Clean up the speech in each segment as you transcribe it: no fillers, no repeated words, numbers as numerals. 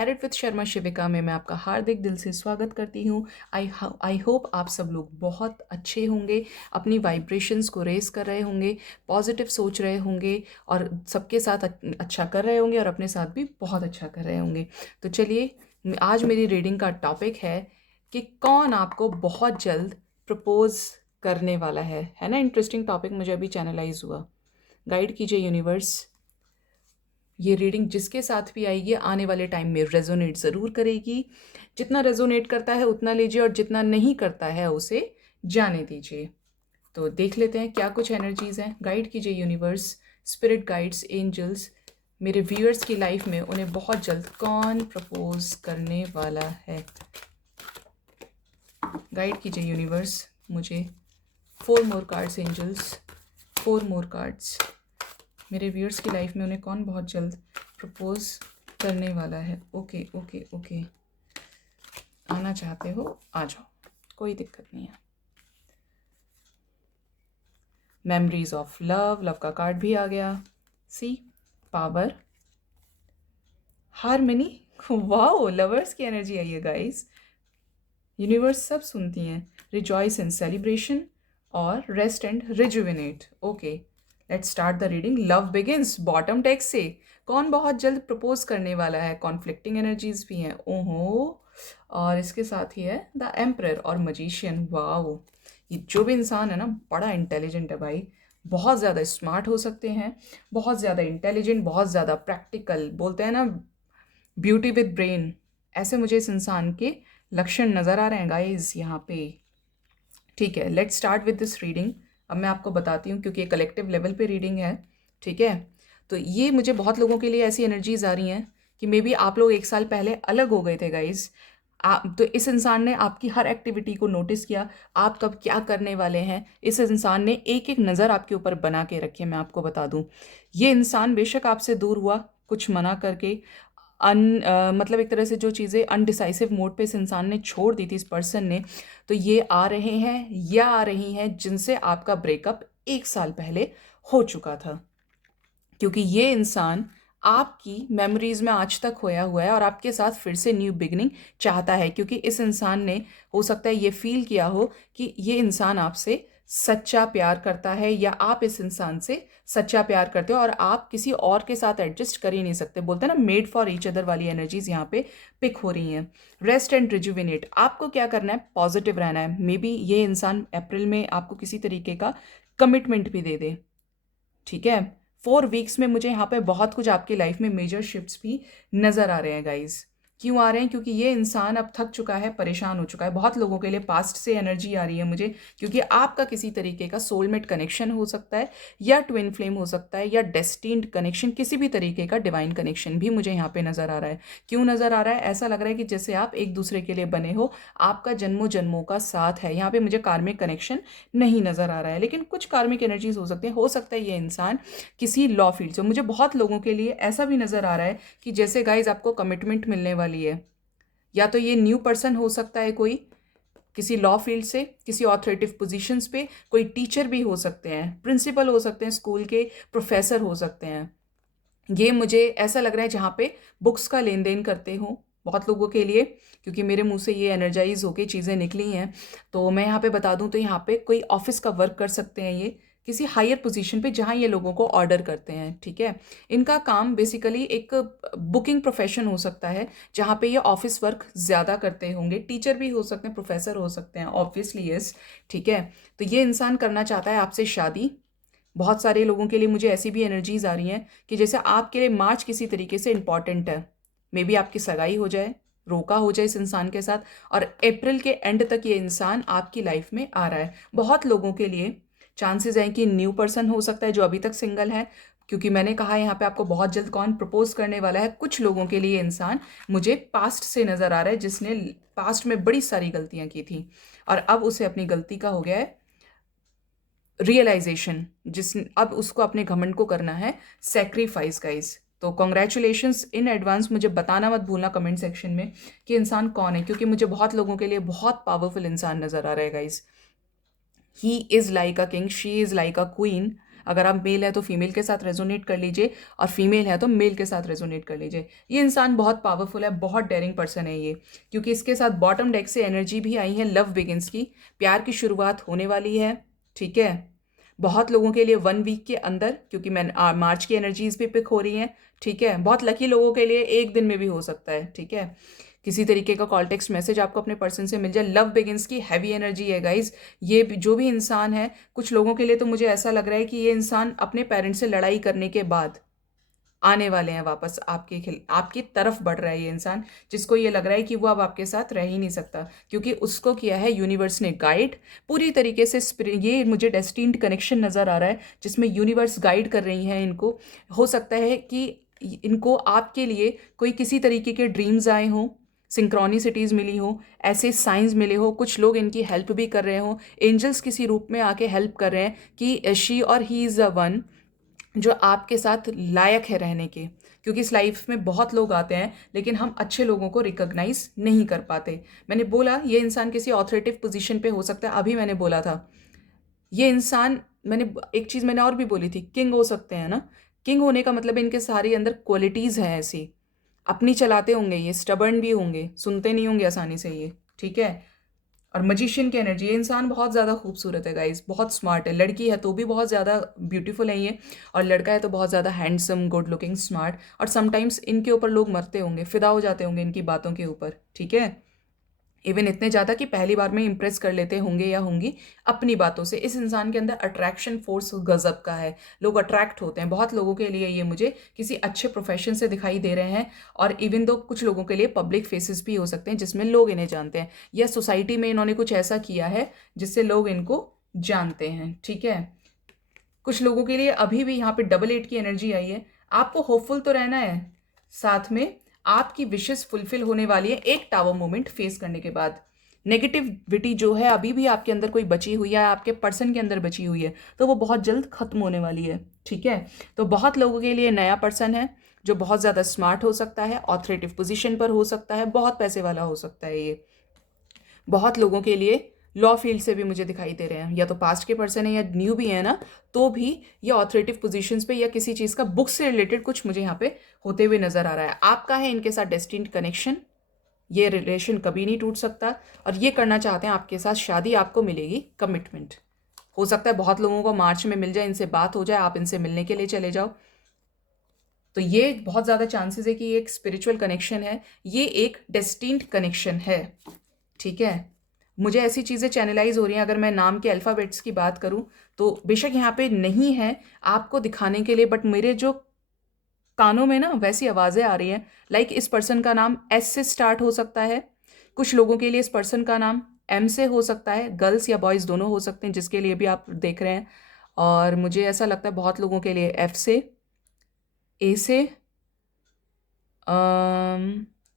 Married with Sharma शिविका में मैं आपका हार्दिक दिल से स्वागत करती हूँ। आई होप आप सब लोग बहुत अच्छे होंगे, अपनी वाइब्रेशंस को रेस कर रहे होंगे, पॉजिटिव सोच रहे होंगे और सबके साथ अच्छा कर रहे होंगे और अपने साथ भी बहुत अच्छा कर रहे होंगे। तो चलिए, आज मेरी रीडिंग का टॉपिक है कि कौन आपको बहुत जल्द प्रपोज करने वाला है ना। इंटरेस्टिंग टॉपिक मुझे अभी चैनलाइज हुआ। गाइड कीजिए यूनिवर्स, ये रीडिंग जिसके साथ भी आएगी आने वाले टाइम में रेजोनेट ज़रूर करेगी। जितना रेजोनेट करता है उतना लीजिए और जितना नहीं करता है उसे जाने दीजिए। तो देख लेते हैं क्या कुछ एनर्जीज़ हैं। गाइड कीजिए यूनिवर्स, स्पिरिट गाइड्स, एंजल्स, मेरे व्यूअर्स की लाइफ में उन्हें बहुत जल्द कौन प्रपोज करने वाला है। गाइड कीजिए यूनिवर्स मुझे 4 more cards angels, 4 more cards. मेरे व्यूअर्स की लाइफ में उन्हें कौन बहुत जल्द प्रपोज करने वाला है। ओके ओके ओके, आना चाहते हो आ जाओ, कोई दिक्कत नहीं है। मेमोरीज ऑफ लव, लव का कार्ड भी आ गया। सी, पावर, हारमनी, वाओ, लवर्स की एनर्जी आई है गाइस। यूनिवर्स सब सुनती हैं। रिजॉइस इन सेलिब्रेशन और rest and rejuvenate. Okay, let's start the reading. Love begins, bottom text से कौन बहुत जल्द प्रपोज करने वाला है। कॉन्फ्लिक्टिंग एनर्जीज भी हैं, ओहो। और इसके साथ ही है द एम्परर और मजिशियन। वाओ, ये जो भी इंसान है ना बड़ा इंटेलिजेंट है भाई, बहुत ज़्यादा स्मार्ट हो सकते हैं, बहुत ज़्यादा इंटेलिजेंट, बहुत ज़्यादा प्रैक्टिकल, बोलते हैं ना ब्यूटी विद ब्रेन। ऐसे मुझे इस इंसान के लक्षण नज़र आ रहे हैं गाइज यहाँ पे। ठीक है, let's start with this reading. अब मैं आपको बताती हूँ क्योंकि ये कलेक्टिव लेवल पे रीडिंग है। ठीक है, तो ये मुझे बहुत लोगों के लिए ऐसी एनर्जीज आ रही हैं कि मे बी आप लोग 1 साल पहले अलग हो गए थे गाइज। आप तो इस इंसान ने आपकी हर एक्टिविटी को नोटिस किया, आप कब क्या करने वाले हैं। इस इंसान ने एक एक नज़र आपके ऊपर बना के रखी है। मैं आपको बता दूं, ये इंसान बेशक आपसे दूर हुआ कुछ मना करके, मतलब एक तरह से जो चीज़ें अनडिसाइसिव मोड पे इस इंसान ने छोड़ दी थी, इस पर्सन ने, तो ये आ रहे हैं या आ रही हैं जिनसे आपका ब्रेकअप 1 साल पहले हो चुका था। क्योंकि ये इंसान आपकी मेमोरीज में आज तक खोया हुआ है और आपके साथ फिर से न्यू बिगनिंग चाहता है। क्योंकि इस इंसान ने हो सकता है ये फील किया हो कि ये इंसान आपसे सच्चा प्यार करता है या आप इस इंसान से सच्चा प्यार करते हो और आप किसी और के साथ एडजस्ट कर ही नहीं सकते। बोलते हैं ना मेड फॉर ईच अदर वाली एनर्जीज यहाँ पे पिक हो रही हैं। रेस्ट एंड रिजुविनेट, आपको क्या करना है, पॉजिटिव रहना है। मे बी ये इंसान अप्रैल में आपको किसी तरीके का कमिटमेंट भी दे दे। ठीक है, 4 वीक्स में मुझे यहाँ पे बहुत कुछ आपकी लाइफ में मेजर शिफ्ट्स भी नज़र आ रहे हैं गाइज। क्यों आ रहे हैं, क्योंकि ये इंसान अब थक चुका है, परेशान हो चुका है। बहुत लोगों के लिए पास्ट से एनर्जी आ रही है मुझे, क्योंकि आपका किसी तरीके का सोलमेट कनेक्शन हो सकता है या ट्विन फ्लेम हो सकता है या डेस्टिन्ड कनेक्शन, किसी भी तरीके का डिवाइन कनेक्शन भी मुझे यहाँ पे नज़र आ रहा है। क्यों नज़र आ रहा है, ऐसा लग रहा है कि जैसे आप एक दूसरे के लिए बने हो, आपका जन्मों जन्मों का साथ है। यहाँ पे मुझे कार्मिक कनेक्शन नहीं नज़र आ रहा है, लेकिन कुछ कार्मिक एनर्जीज हो सकती है। हो सकता है ये इंसान किसी लॉ फील्ड से, मुझे बहुत लोगों के लिए ऐसा भी नज़र आ रहा है कि जैसे गाइज आपको कमिटमेंट मिलने वाली है। या तो ये न्यू पर्सन हो सकता है, कोई किसी लॉ फील्ड से, किसी ऑथोरेटिव पोजीशंस पे, कोई टीचर भी हो सकते हैं, प्रिंसिपल हो सकते हैं, स्कूल के प्रोफेसर हो सकते हैं। ये मुझे ऐसा लग रहा है जहाँ पे बुक्स का लेन देन करते हो बहुत लोगों के लिए, क्योंकि मेरे मुंह से ये एनर्जाइज होके चीज़ें निकली हैं। तो मैं यहाँ पे बता दूँ तो यहाँ पे कोई ऑफिस का वर्क कर सकते हैं, ये किसी हायर पोजीशन पे जहाँ ये लोगों को ऑर्डर करते हैं। ठीक है, इनका काम बेसिकली एक बुकिंग प्रोफेशन हो सकता है जहाँ पे ये ऑफिस वर्क ज़्यादा करते होंगे। टीचर भी हो सकते हैं, प्रोफेसर हो सकते हैं, ऑब्वियसली यस। ठीक है, तो ये इंसान करना चाहता है आपसे शादी। बहुत सारे लोगों के लिए मुझे ऐसी भी एनर्जीज आ रही हैं कि जैसे आपके लिए मार्च किसी तरीके से इंपॉर्टेंट है। मे बी आपकी सगाई हो जाए, रोका हो जाए इस इंसान के साथ, और अप्रैल के एंड तक ये इंसान आपकी लाइफ में आ रहा है। बहुत लोगों के लिए चांसेस हैं कि न्यू पर्सन हो सकता है जो अभी तक सिंगल है, क्योंकि मैंने कहा यहाँ पे आपको बहुत जल्द कौन प्रपोज करने वाला है। कुछ लोगों के लिए इंसान मुझे पास्ट से नज़र आ रहा है, जिसने पास्ट में बड़ी सारी गलतियाँ की थी और अब उसे अपनी गलती का हो गया है रियलाइजेशन, जिस अब उसको अपने घमंड को करना है सेक्रीफाइस गाइस। तो कॉन्ग्रेचुलेशंस इन एडवांस। मुझे बताना मत भूलना कमेंट सेक्शन में कि इंसान कौन है, क्योंकि मुझे बहुत लोगों के लिए बहुत पावरफुल इंसान नज़र आ रहा है guys. He is like a king, she is like a queen. अगर आप मेल है तो फीमेल के साथ रेजोनेट कर लीजिए, और फीमेल है तो मेल के साथ रेजोनेट कर लीजिए। ये इंसान बहुत पावरफुल है, बहुत डेयरिंग पर्सन है ये, क्योंकि इसके साथ बॉटम डेक से एनर्जी भी आई है लव बिगिंस की, प्यार की शुरुआत होने वाली है। ठीक है, बहुत लोगों के लिए 1 वीक के अंदर, क्योंकि मैं मार्च की एनर्जीज भी पिक हो रही हैं। ठीक है, बहुत लकी लोगों के लिए 1 दिन में भी हो सकता है। ठीक है, किसी तरीके का कॉल टेक्स्ट मैसेज आपको अपने पर्सन से मिल जाए। लव बिगिंस की हैवी एनर्जी है गाइज। ये जो भी इंसान है, कुछ लोगों के लिए तो मुझे ऐसा लग रहा है कि ये इंसान अपने पेरेंट्स से लड़ाई करने के बाद आने वाले हैं वापस आपकी तरफ बढ़ रहा है ये इंसान, जिसको ये लग रहा है कि वो अब आपके साथ रह ही नहीं सकता, क्योंकि उसको किया है यूनिवर्स ने गाइड पूरी तरीके से। ये मुझे डेस्टिन्ड कनेक्शन नज़र आ रहा है, जिसमें यूनिवर्स गाइड कर रही हैं इनको। हो सकता है कि इनको आपके लिए कोई किसी तरीके के ड्रीम्स आए हों, सिंक्रोनिसिटीज़ मिली हो, ऐसे साइंस मिले हो, कुछ लोग इनकी हेल्प भी कर रहे हो, एंजल्स किसी रूप में आके हेल्प कर रहे हैं कि शी और ही इज़ अ वन जो आपके साथ लायक है रहने के। क्योंकि इस लाइफ में बहुत लोग आते हैं, लेकिन हम अच्छे लोगों को रिकॉग्नाइज नहीं कर पाते। मैंने बोला ये इंसान किसी ऑथोरेटिव पोजीशन पे हो सकता है, अभी मैंने बोला था ये इंसान, मैंने एक चीज़ मैंने और भी बोली थी, किंग हो सकते हैं ना। किंग होने का मतलब इनके सारे अंदर क्वालिटीज़ हैं ऐसी, अपनी चलाते होंगे, ये स्टबर्न भी होंगे, सुनते नहीं होंगे आसानी से ये। ठीक है, और मजिशियन की एनर्जी, ये इंसान बहुत ज़्यादा खूबसूरत है गाइस, बहुत स्मार्ट है। लड़की है तो भी बहुत ज़्यादा ब्यूटीफुल है ये, और लड़का है तो बहुत ज़्यादा हैंडसम, गुड लुकिंग, स्मार्ट। और समटाइम्स इनके ऊपर लोग मरते होंगे, फिदा हो जाते होंगे इनकी बातों के ऊपर। ठीक है, इवन इतने ज़्यादा कि पहली बार में इंप्रेस कर लेते होंगे या होंगी अपनी बातों से। इस इंसान के अंदर अट्रैक्शन फोर्स गजब का है, लोग अट्रैक्ट होते हैं। बहुत लोगों के लिए ये मुझे किसी अच्छे प्रोफेशन से दिखाई दे रहे हैं, और इवन दो कुछ लोगों के लिए पब्लिक फेसेस भी हो सकते हैं जिसमें लोग इन्हें जानते हैं, या सोसाइटी में इन्होंने कुछ ऐसा किया है जिससे लोग इनको जानते हैं। ठीक है, कुछ लोगों के लिए अभी भी यहाँ पे डबल 8 की एनर्जी आई है। आपको होपफुल तो रहना है, साथ में आपकी विशेस फुलफिल होने वाली है एक टावर मोमेंट फेस करने के बाद। नेगेटिविटी जो है अभी भी आपके अंदर कोई बची हुई है, आपके पर्सन के अंदर बची हुई है, तो वो बहुत जल्द खत्म होने वाली है। ठीक है, तो बहुत लोगों के लिए नया पर्सन है जो बहुत ज़्यादा स्मार्ट हो सकता है, ऑथोरेटिव पोजीशन पर हो सकता है, बहुत पैसे वाला हो सकता है ये। बहुत लोगों के लिए लॉ फील्ड से भी मुझे दिखाई दे रहे हैं, या तो पास्ट के पर्सन है या न्यू भी है ना, तो भी ये ऑथोरेटिव पोजीशंस पे या किसी चीज़ का बुक से रिलेटेड कुछ मुझे यहाँ पे होते हुए नज़र आ रहा है। आपका है इनके साथ डेस्टिन्ड कनेक्शन, ये रिलेशन कभी नहीं टूट सकता, और ये करना चाहते हैं आपके साथ शादी, आपको मिलेगी कमिटमेंट। हो सकता है बहुत लोगों को मार्च में मिल जाए, इनसे बात हो जाए, आप इनसे मिलने के लिए चले जाओ। तो ये बहुत ज़्यादा चांसेस है कि ये एक स्पिरिचुअल कनेक्शन है, ये एक डेस्टिन्ड कनेक्शन है। ठीक है, मुझे ऐसी चीज़ें चैनलाइज हो रही हैं। अगर मैं नाम के अल्फ़ाबेट्स की बात करूं तो बेशक यहाँ पे नहीं है आपको दिखाने के लिए, बट मेरे जो कानों में ना वैसी आवाज़ें आ रही हैं। लाइक इस पर्सन का नाम एस से स्टार्ट हो सकता है, कुछ लोगों के लिए इस पर्सन का नाम एम से हो सकता है, गर्ल्स या बॉयज़ दोनों हो सकते हैं जिसके लिए भी आप देख रहे हैं। और मुझे ऐसा लगता है बहुत लोगों के लिए एफ से, ए से,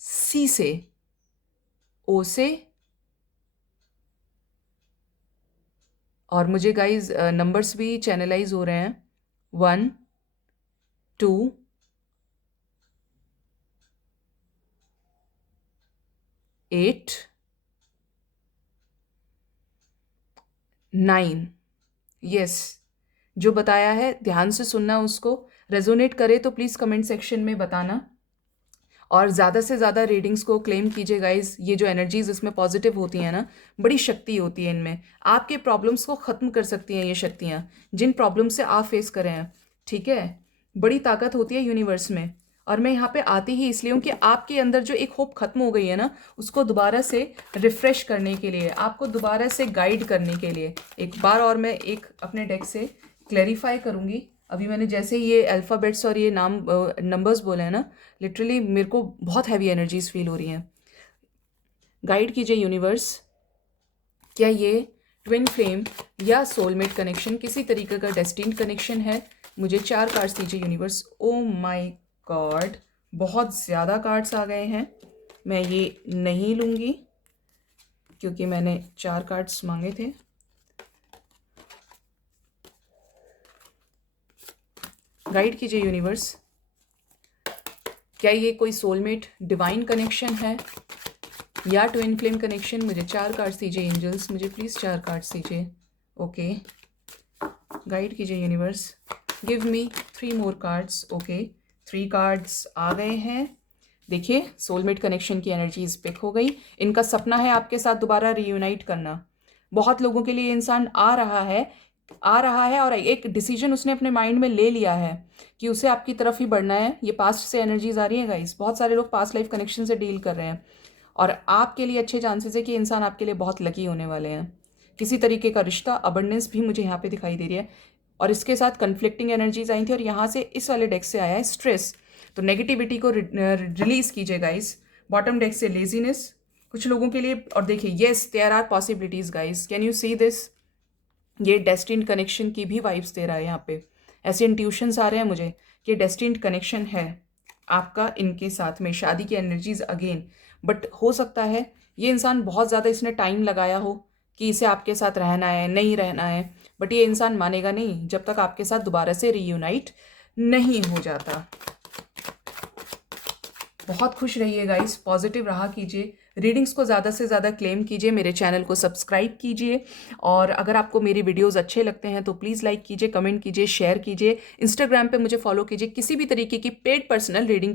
सी से, ओ से, और मुझे गाइज नंबर्स भी चैनलाइज हो रहे हैं, 1 2 8 9। यस, जो बताया है ध्यान से सुनना, उसको रेजोनेट करे तो प्लीज़ कमेंट सेक्शन में बताना, और ज़्यादा से ज़्यादा रीडिंग्स को क्लेम कीजिए गाइज। ये जो एनर्जीज इसमें पॉजिटिव होती हैं ना, बड़ी शक्ति होती है इनमें, आपके प्रॉब्लम्स को ख़त्म कर सकती हैं ये शक्तियाँ, जिन प्रॉब्लम से आप फेस करें हैं। ठीक है, बड़ी ताकत होती है यूनिवर्स में, और मैं यहाँ पे आती ही इसलिए हूँ कि आपके अंदर जो एक होप खत्म हो गई है ना, उसको दोबारा से रिफ्रेश करने के लिए, आपको दोबारा से गाइड करने के लिए। एक बार और मैं एक अपने डेक से क्लैरिफाई करूँगी। अभी मैंने जैसे ये अल्फ़ाबेट्स और ये नाम नंबर्स बोले हैं ना, लिटरली मेरे को बहुत हैवी एनर्जीज फील हो रही हैं। गाइड कीजिए यूनिवर्स, क्या ये ट्विन फ्लेम या सोलमेट कनेक्शन, किसी तरीके का डेस्टिन्ड कनेक्शन है? मुझे 4 कार्ड्स दीजिए यूनिवर्स। ओ माय गॉड, बहुत ज़्यादा कार्ड्स आ गए हैं। मैं ये नहीं लूँगी क्योंकि मैंने 4 कार्ड्स मांगे थे। गाइड कीजिए यूनिवर्स, क्या ये कोई सोलमेट डिवाइन कनेक्शन है या ट्विन फ्लेम कनेक्शन? मुझे 4 कार्ड्स दीजिए एंजल्स, मुझे प्लीज़ 4 कार्ड्स दीजिए। ओके, गाइड कीजिए universe, give me 3 more cards. Okay, 3 cards आ गए हैं। देखिए सोलमेट कनेक्शन की एनर्जीज पिक हो गई। इनका सपना है आपके साथ दोबारा रीयूनाइट करना। बहुत लोगों के लिए इंसान आ रहा है और एक डिसीजन उसने अपने माइंड में ले लिया है कि उसे आपकी तरफ ही बढ़ना है। ये पास्ट से एनर्जीज आ रही है गाइस, बहुत सारे लोग पास्ट लाइफ कनेक्शन से डील कर रहे हैं और आपके लिए अच्छे चांसेस है कि इंसान आपके लिए बहुत लकी होने वाले हैं। किसी तरीके का रिश्ता, अबंडेंस भी मुझे यहाँ पे दिखाई दे रही है। और इसके साथ कन्फ्लिक्टिंग एनर्जीज आई थी और यहाँ से इस वाले डेक से आया है स्ट्रेस। तो नेगेटिविटी को रिलीज कीजिए गाइस। बॉटम डेक से लेजीनेस कुछ लोगों के लिए। और देखिए yes there are possibilities guys, can you see this? ये डेस्टिन्ड कनेक्शन की भी वाइब्स दे रहा है यहाँ पे। ऐसे इंट्यूशंस आ रहे हैं मुझे कि डेस्टिन्ड कनेक्शन है आपका इनके साथ में, शादी की एनर्जीज अगेन। बट हो सकता है ये इंसान बहुत ज़्यादा इसने टाइम लगाया हो कि इसे आपके साथ रहना है, नहीं रहना है, बट ये इंसान मानेगा नहीं जब तक आपके साथ दोबारा से रीयूनाइट नहीं हो जाता। बहुत खुश रहिए गाइस, पॉजिटिव रहा कीजिए, रीडिंग्स को ज़्यादा से ज़्यादा क्लेम कीजिए, मेरे चैनल को सब्सक्राइब कीजिए और अगर आपको मेरी वीडियोस अच्छे लगते हैं तो प्लीज़ लाइक कीजिए, कमेंट कीजिए, शेयर कीजिए। इंस्टाग्राम पे मुझे फॉलो कीजिए किसी भी तरीके की पेड पर्सनल रीडिंग के